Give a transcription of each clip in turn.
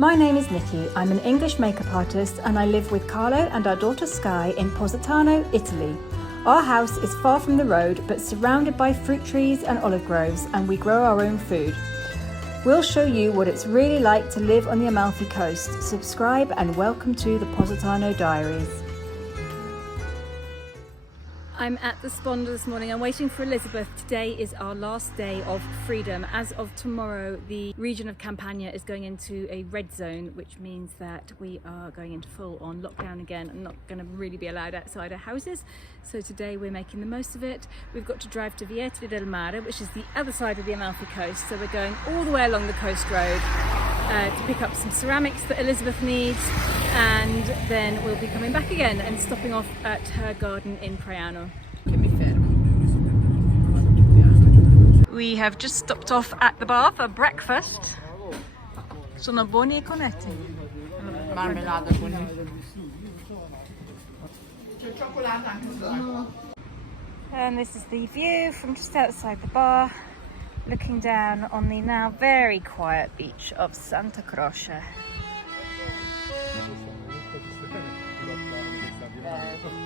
My name is Nicki. I'm an English makeup artist and I live with Carlo and our daughter Sky in Positano, Italy. Our house is far from the road but surrounded by fruit trees and olive groves, and we grow our own food. We'll show you what it's really like to live on the Amalfi Coast. Subscribe and welcome to the Positano Diaries. I'm at the Sponda this morning. I'm waiting for Elisabeth. Today is our last day of freedom. As of tomorrow, the region of Campania is going into a red zone, which means that we are going into full-on lockdown again and not going to really be allowed outside our houses. So today we're making the most of it. We've got to drive to Vietri del Mare, which is the other side of the Amalfi Coast. So we're going all the way along the coast road to pick up some ceramics that Elisabeth needs, and then we'll be coming back again and stopping off at her garden in Praiano. We have just stopped off at the bar for breakfast. Sono buoni I conetti. Marmellata buonissima. C'è cioccolato anche. And this is the view from just outside the bar, looking down on the now very quiet beach of Santa Croce.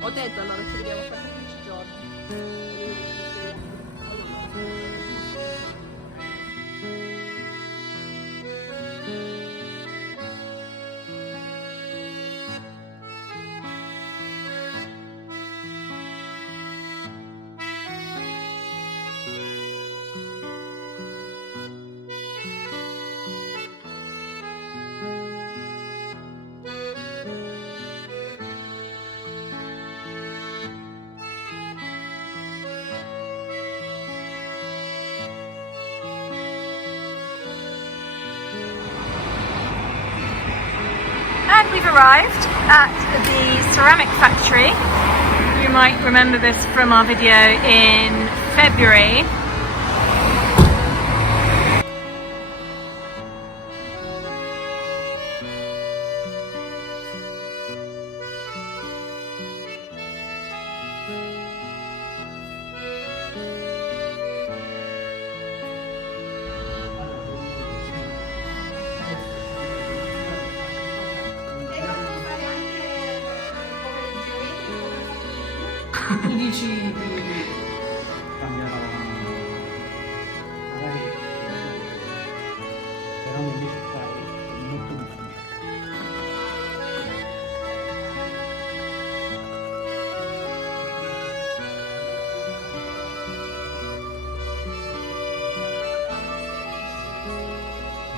Ho detto allora ci vediamo fra 15 giorni. And we've arrived at the ceramic factory. You might remember this from our video in February. Tu dici cambiava magari però invece qua è molto difficile.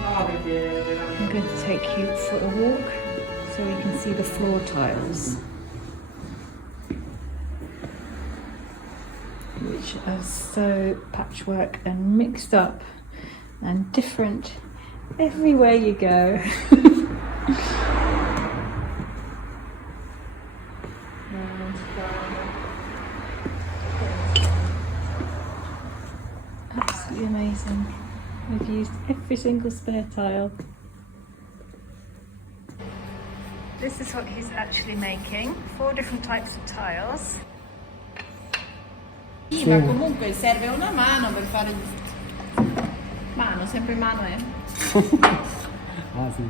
No, perché I'm going to take you for a walk so we can see the floor tiles, which are so patchwork and mixed up and different everywhere you go. Absolutely amazing. We've used every single spare tile. This is what he's actually making, 4 different types of tiles. sì, ma comunque serve una mano per fare mano, sempre mano Ah sì.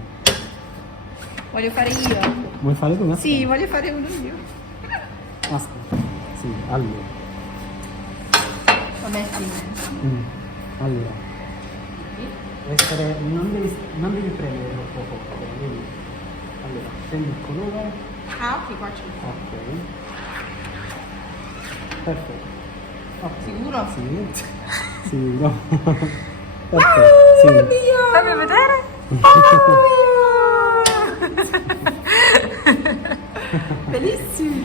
Voglio fare io. Vuoi fare tu? Sì, voglio fare uno io. Aspetta. Sì, allora. Vabbè sì. Allora. Non devi premere troppo forte, vedi? Allora, prendi il colore. Ah ok, qua c'è. Ok. Perfetto. Okay. Sicuro? Sì. Sicuro. Wow, sì. oddio! Fammi vedere. Bellissimi!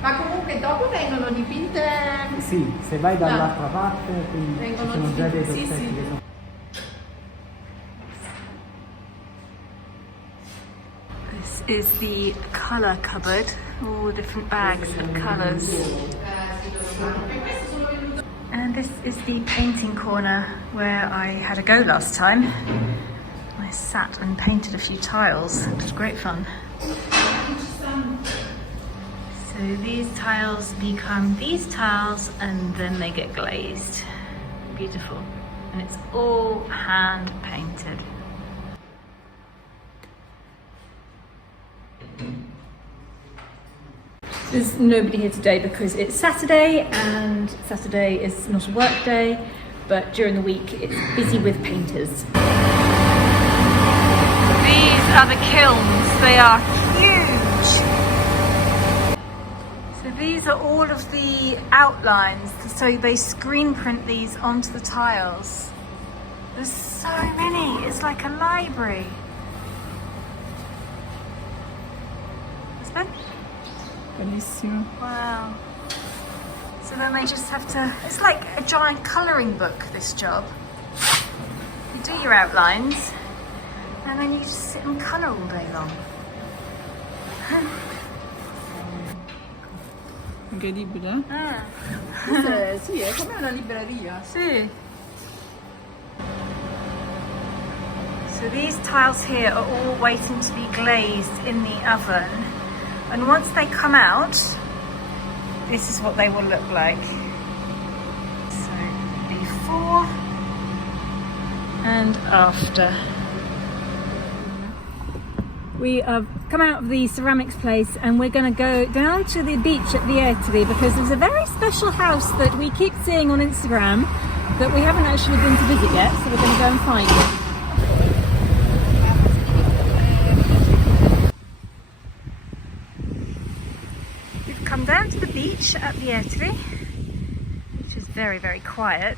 Ma comunque dopo vengono dipinte. Sì, se vai dall'altra parte, quindi vengono ci sono già dei dipinte. pezzetti Sì, sì. che sono. This is the colour cupboard, all different bags of colours. And this is the painting corner where I had a go last time. I sat and painted a few tiles. It was great fun. So these tiles become these tiles and then they get glazed. Beautiful. And it's all hand painted. There's nobody here today because it's Saturday and Saturday is not a work day, but during the week it's busy with painters. These are the kilns, they are huge. So these are all of the outlines, so they screen print these onto the tiles. There's so many, it's like a library. Bellissimo. Wow. So then they just have to, it's like a giant colouring book, this job. You do your outlines and then you just sit and colour all day long. Incredibile. Ah. Sì, è come una libreria. See. So these tiles here are all waiting to be glazed in the oven, and once they come out, this is what they will look like. So before and after. We have come out of the ceramics place and we're going to go down to the beach at Vietri because there's a very special house that we keep seeing on Instagram that we haven't actually been to visit yet, so we're going to go and find it. We've come down to the beach at Vietri, which is very, very quiet.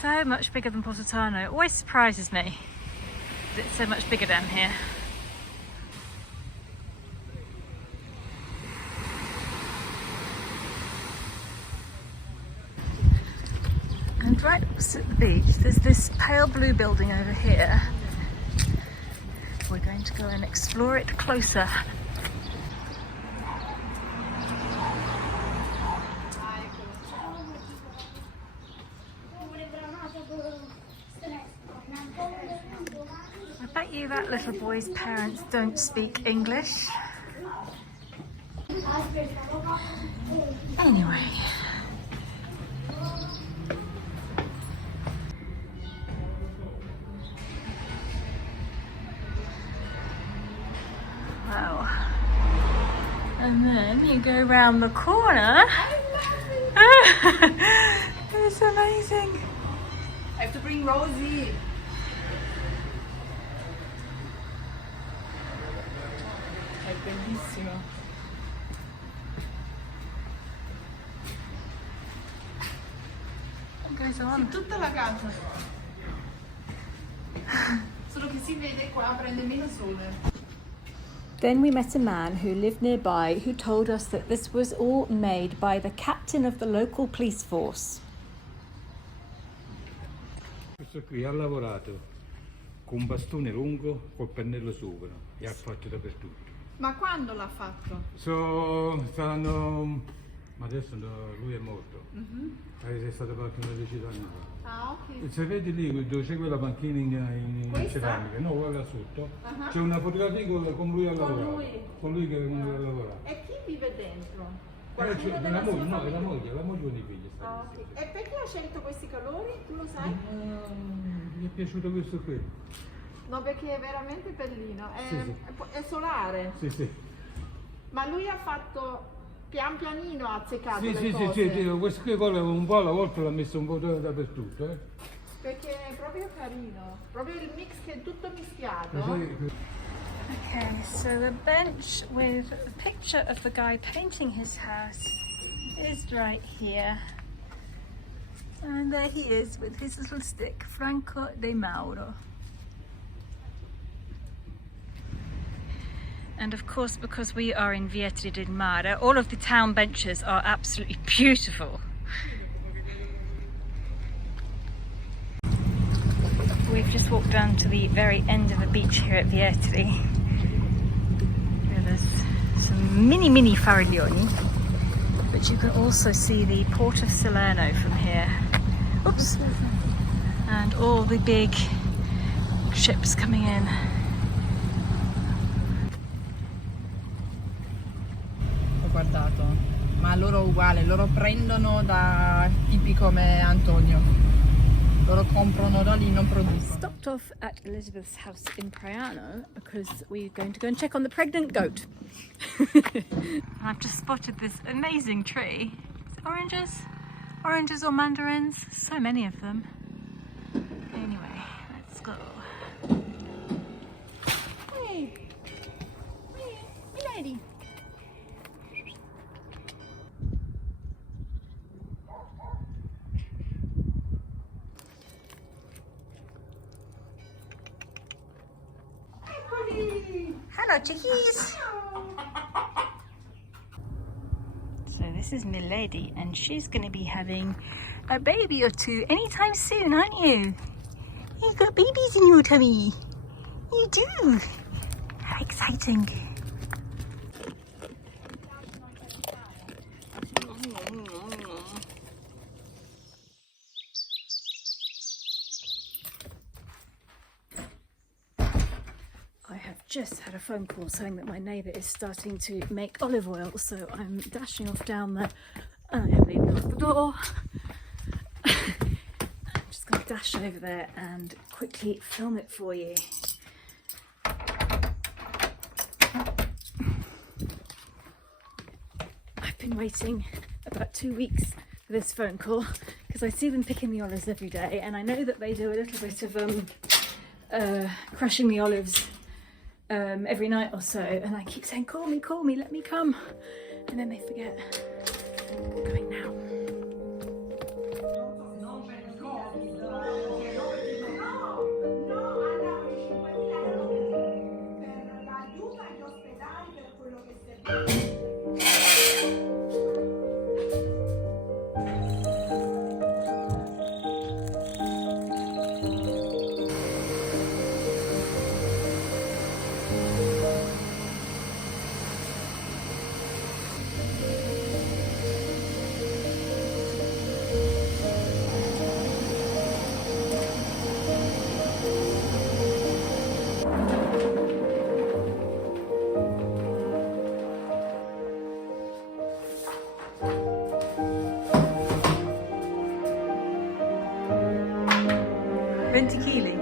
So much bigger than Positano. It always surprises me. It's so much bigger down here. And right opposite the beach, there's this pale blue building over here. We're going to go and explore it closer. I bet you that little boy's parents don't speak English. Anyway. Wow. And then you go around the corner. It's amazing. I have to bring Rosie. È bellissimo. What goes on? Tutta la casa. Solo che si vede qua, prende meno sole. Then we met a man who lived nearby who told us that this was all made by the captain of the local police force. Questo qui ha lavorato con un bastone lungo col pennello sopra e ha fatto dappertutto. Ma quando l'ha fatto? Ma adesso lui è morto. È stato fatto una decina di anni fa. Ah, ok. Se vedi lì dove c'è quella panchina in Questa? ceramica, no, quella sotto, c'è una fotografia con lui a lavorare. Con lui che è venuto a lavorare. E chi vive dentro? C'è Qualcuno della la sua moglie, no, famiglia? la moglie con i figli. Ah, ok. E perché ha scelto questi colori? Tu lo sai? Mi è piaciuto questo qui. No, perché è veramente bellino. È, Sì, sì. è solare. Sì, sì. Ma lui ha fatto pian pianino, ha azzeccato Sì, le sì, cose. sì, questo qui un po' alla volta l'ha messo un po' dappertutto. Perché è proprio carino. Proprio il mix che è tutto mischiato. Okay, so the bench with the picture of the guy painting his house is right here. And there he is with his little stick, Franco de Mauro. And of course, because we are in Vietri del Mare, all of the town benches are absolutely beautiful. We've just walked down to the very end of the beach here at Vietri. There's some mini fariglioni, but you can also see the port of Salerno from here. Oops! And all the big ships coming in. Ho guardato, ma loro uguale, loro prendono da tipi come Antonio. Loro comprano da lì, non producono. Stopped off at Elisabeth's house in Priano because we're going to go and check on the pregnant goat. I've just spotted this amazing tree. Oranges or mandarins, so many of them. Anyway, let's go. Hey, lady. Hello chickies! So this is Milady and she's going to be having a baby or two anytime soon, aren't you? You've got babies in your tummy. You do. How exciting. I have just had a phone call saying that my neighbour is starting to make olive oil, so I'm dashing off down there. I haven't even locked the door. I'm just going to dash over there and quickly film it for you. I've been waiting about 2 weeks for this phone call because I see them picking the olives every day, and I know that they do a little bit of crushing the olives every night or so, and I keep saying, call me, let me come, and then they forget. I'm coming now. Ventikili.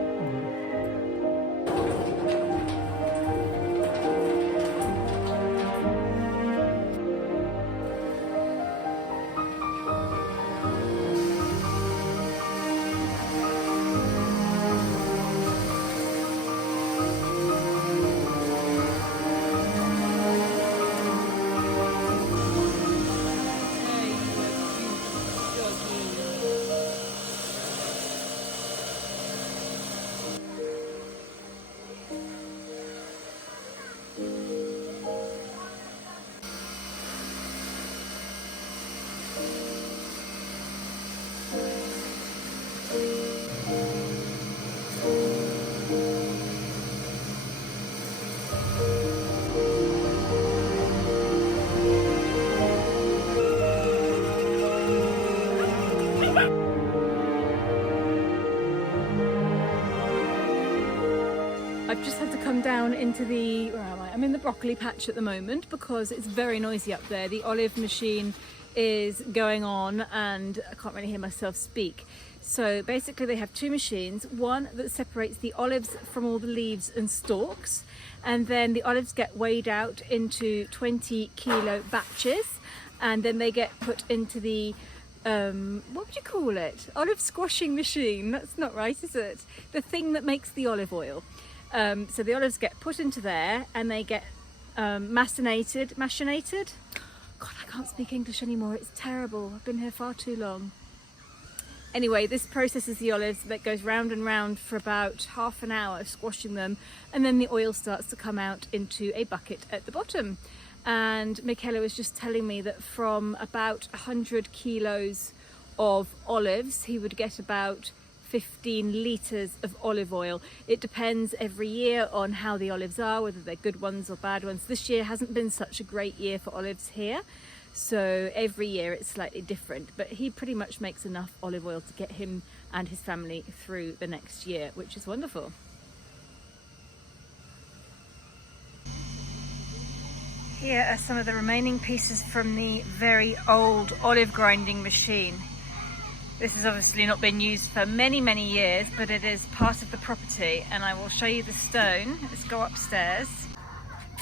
I've just had to come down into the, where am I? I'm in the broccoli patch at the moment because it's very noisy up there. The olive machine is going on and I can't really hear myself speak. So basically they have two machines, one that separates the olives from all the leaves and stalks, and then the olives get weighed out into 20 kilo batches, and then they get put into the what would you call it? Olive squashing machine. That's not right, is it? The thing that makes the olive oil. So the olives get put into there and they get machinated. God, I can't speak English anymore. It's terrible. I've been here far too long. Anyway, this processes the olives that goes round and round for about half an hour, squashing them, and then the oil starts to come out into a bucket at the bottom. And Michele was just telling me that from about 100 kilos of olives, he would get about 15 litres of olive oil. It depends every year on how the olives are, whether they're good ones or bad ones. This year hasn't been such a great year for olives here, so every year it's slightly different, but he pretty much makes enough olive oil to get him and his family through the next year, which is wonderful. Here are some of the remaining pieces from the very old olive grinding machine. This has obviously not been used for many, many years, but it is part of the property, and I will show you the stone. Let's go upstairs.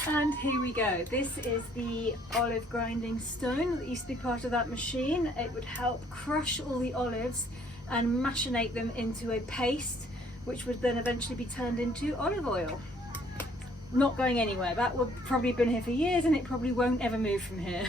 And here we go. This is the olive grinding stone that used to be part of that machine. It would help crush all the olives and machinate them into a paste, which would then eventually be turned into olive oil. Not going anywhere. That would probably have been here for years, and it probably won't ever move from here.